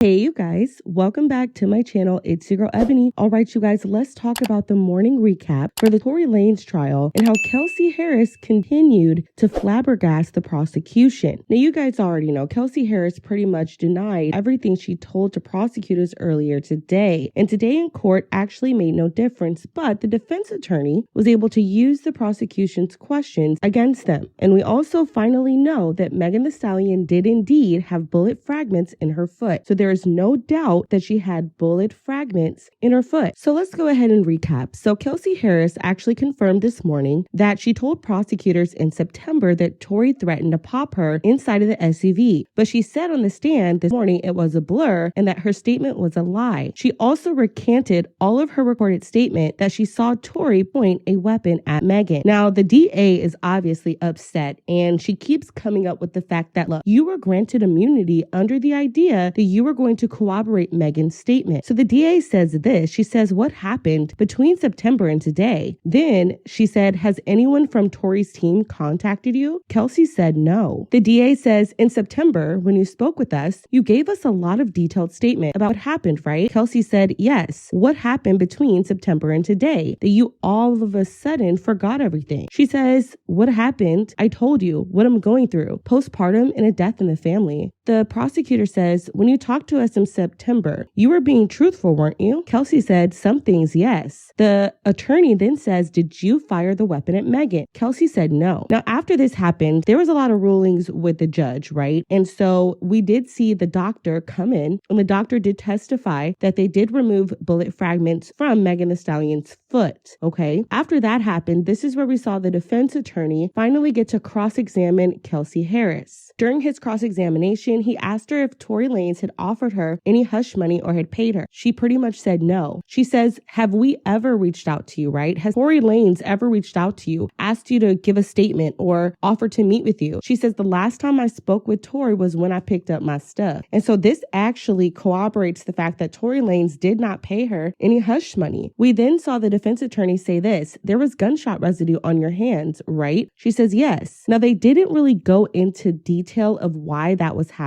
Hey you guys, welcome back to my channel. It's your girl Ebony. All right, you guys, let's talk about the morning recap for the Tory Lanez trial and how Kelsey Harris continued to flabbergast the prosecution. Now, you guys already know Kelsey Harris pretty much denied everything she told to prosecutors earlier today. And today in court actually made no difference, but the defense attorney was able to use the prosecution's questions against them. And we also finally know that Megan Thee Stallion did indeed have bullet fragments in her foot. So there is no doubt that she had bullet fragments in her foot. So let's go ahead and recap. So Kelsey Harris actually confirmed this morning that she told prosecutors in September that Tory threatened to pop her inside of the SUV. But she said on the stand this morning it was a blur and that her statement was a lie. She also recanted all of her recorded statement that she saw Tory point a weapon at Megan. Now, the DA is obviously upset and she keeps coming up with the fact that, look, you were granted immunity under the idea that you were going to corroborate Megan's statement. So the DA says this. She says, what happened between September and today? Then she said, has anyone from Tory's team contacted you? Kelsey said no. The DA says, in September, when you spoke with us, you gave us a lot of detailed statement about what happened, right? Kelsey said, yes. What happened between September and today that you all of a sudden forgot everything? She says, what happened? I told you what I'm going through. Postpartum and a death in the family. The prosecutor says, when you talked to us in September, you were being truthful, weren't you? Kelsey said, some things, yes. The attorney then says, did you fire the weapon at Megan? Kelsey said no. Now, after this happened, there was a lot of rulings with the judge, right? And so we did see the doctor come in, and the doctor did testify that they did remove bullet fragments from Megan Thee Stallion's foot, okay? After that happened, this is where we saw the defense attorney finally get to cross-examine Kelsey Harris. During his cross-examination, he asked her if Tory Lanez had offered her any hush money or had paid her. She pretty much said no. She says, have we ever reached out to you, right? Has Tory Lanez ever reached out to you, asked you to give a statement or offered to meet with you? She says, the last time I spoke with Tory was when I picked up my stuff. And so this actually corroborates the fact that Tory Lanez did not pay her any hush money. We then saw the defense attorney say this, there was gunshot residue on your hands, right? She says, yes. Now, they didn't really go into detail of why that was happening.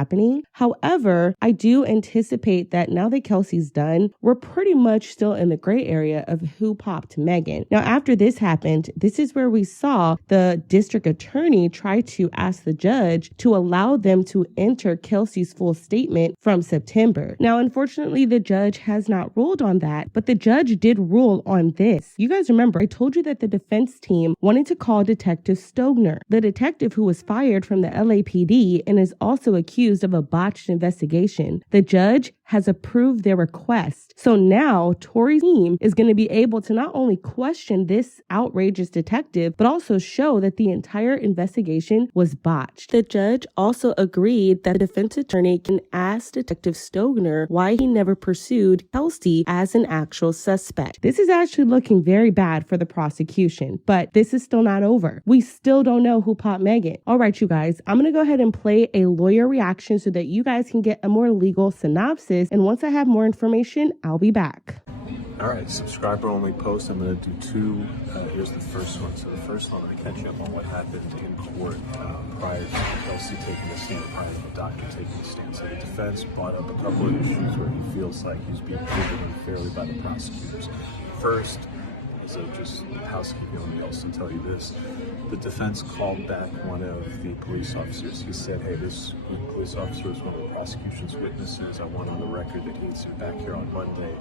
However, I do anticipate that now that Kelsey's done, we're pretty much still in the gray area of who popped Megan. Now, after this happened, this is where we saw the district attorney try to ask the judge to allow them to enter Kelsey's full statement from September. Now, unfortunately, the judge has not ruled on that, but the judge did rule on this. You guys remember, I told you that the defense team wanted to call Detective Stogner, the detective who was fired from the LAPD and is also accused of a botched investigation. The judge has approved their request. So now Tory's team is going to be able to not only question this outrageous detective, but also show that the entire investigation was botched. The judge also agreed that the defense attorney can ask Detective Stogner why he never pursued Kelsey as an actual suspect. This is actually looking very bad for the prosecution, but this is still not over. We still don't know who popped Megan. All right, you guys, I'm going to go ahead and play a lawyer reaction so that you guys can get a more legal synopsis. And once I have more information, I'll be back. All right, subscriber only post. I'm going to do two. Here's the first one. So the first one, I'm going to catch you up on what happened in court prior to Kelsey taking a stand, prior to the doctor taking a stand. So the defense brought up a couple of issues where he feels like he's being treated unfairly by the prosecutors. First, as just housekeeping, let me also tell you this. The defense called back one of the police officers. He said, hey, this police officer is one of the prosecution's witnesses. I want on the record that he needs to be back here on Monday.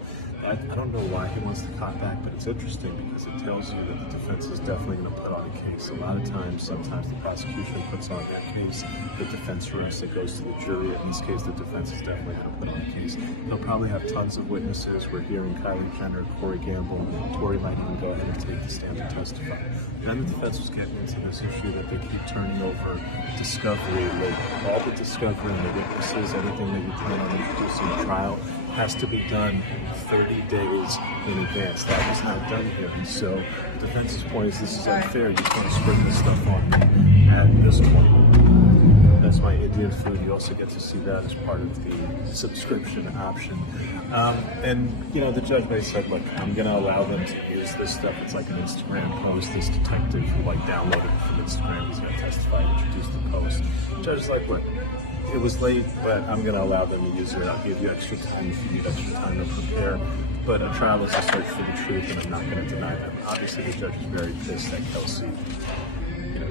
I don't know why he wants to call back, but it's interesting because it tells you that the defense is definitely going to put on a case. A lot of times, sometimes the prosecution puts on their case, the defense runs, it goes to the jury. In this case, the defense is definitely going to put on a case. They'll probably have tons of witnesses. We're hearing Kylie Jenner, Corey Gamble. Tory might even go ahead and take the stand and testify. Then the defense was getting into this issue that they keep turning over discovery. Like all the discovery and the witnesses, everything that you plan on introducing in trial has to be done 30 days in advance. That was not done here. And so the defense's point is this is unfair. You can't spring this stuff on me at this point. That's my Indian food. You also get to see that as part of the subscription option. And, you know, the judge may said, look, I'm going to allow them to use this stuff. It's like an Instagram post. This detective who, like, downloaded it from Instagram, he's going to testify and introduce the post. The judge is like, look, it was late, but I'm going to allow them to use it. I'll give you extra time if you need extra time to prepare. But a trial is a search for the truth, and I'm not going to deny them. Obviously, the judge is very pissed that Kelsey,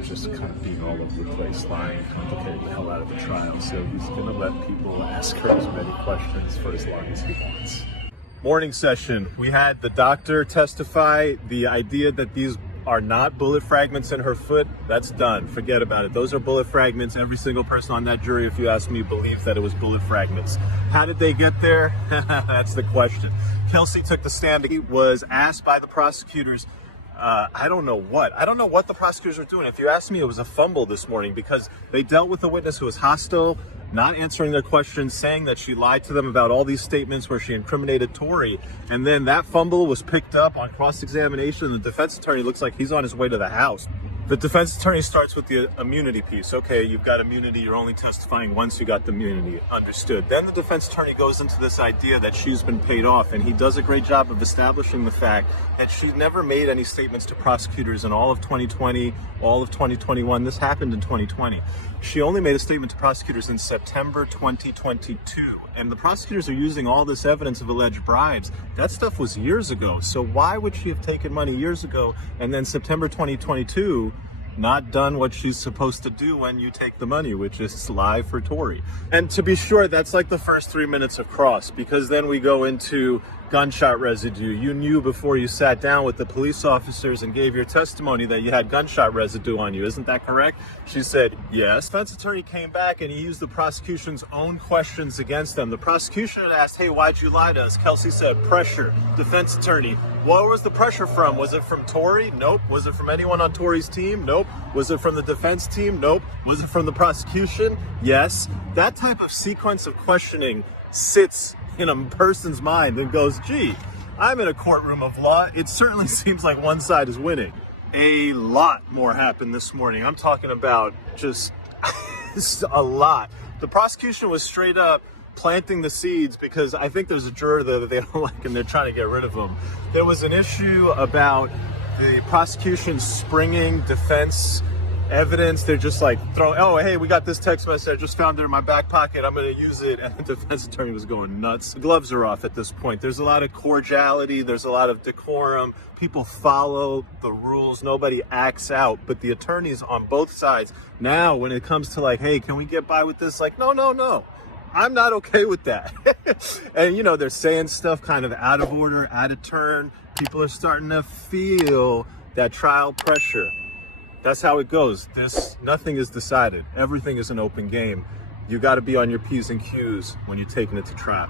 just kind of being all over the place, lying, complicating the hell out of the trial. So he's going to let people ask her as many questions for as long as he wants. Morning session. We had the doctor testify. The idea that these are not bullet fragments in her foot, that's done. Forget about it. Those are bullet fragments. Every single person on that jury, if you ask me, believes that it was bullet fragments. How did they get there? That's the question. Kelsey took the stand. He was asked by the prosecutors, I don't know what the prosecutors were doing. If you ask me, it was a fumble this morning because they dealt with a witness who was hostile, not answering their questions, saying that she lied to them about all these statements where she incriminated Tory. And then that fumble was picked up on cross-examination. The defense attorney looks like he's on his way to the house. The defense attorney starts with the immunity piece. Okay, you've got immunity. You're only testifying once you got the immunity. Understood. Then the defense attorney goes into this idea that she's been paid off, and he does a great job of establishing the fact that she never made any statements to prosecutors in all of 2020, all of 2021. This happened in 2020. She only made a statement to prosecutors in September 2022. And the prosecutors are using all this evidence of alleged bribes. That stuff was years ago. So why would she have taken money years ago and then September 2022 not done what she's supposed to do when you take the money, which is lie for Tory? And to be sure, that's like the first 3 minutes of cross, because then we go into gunshot residue. You knew before you sat down with the police officers and gave your testimony that you had gunshot residue on you. Isn't that correct? She said, yes. Defense attorney came back and he used the prosecution's own questions against them. The prosecution had asked, hey, why'd you lie to us? Kelsey said, pressure. Defense attorney, where was the pressure from? Was it from Tory? Nope. Was it from anyone on Tory's team? Nope. Was it from the defense team? Nope. Was it from the prosecution? Yes. That type of sequence of questioning sits in a person's mind and goes, gee, I'm in a courtroom of law. It certainly seems like one side is winning. A lot more happened this morning. I'm talking about just a lot. The prosecution was straight up planting the seeds because I think there's a juror there that they don't like and they're trying to get rid of him. There was an issue about the prosecution springing defense evidence. They're just like throwing, oh, hey, we got this text message. I just found it in my back pocket. I'm going to use it. And the defense attorney was going nuts. The gloves are off at this point. There's a lot of cordiality. There's a lot of decorum. People follow the rules. Nobody acts out. But the attorneys on both sides now, when it comes to like, hey, can we get by with this? Like, no. I'm not okay with that. And, they're saying stuff kind of out of order, out of turn. People are starting to feel that trial pressure. That's how it goes. Nothing is decided. Everything is an open game. You got to be on your P's and Q's when you're taking it to trial.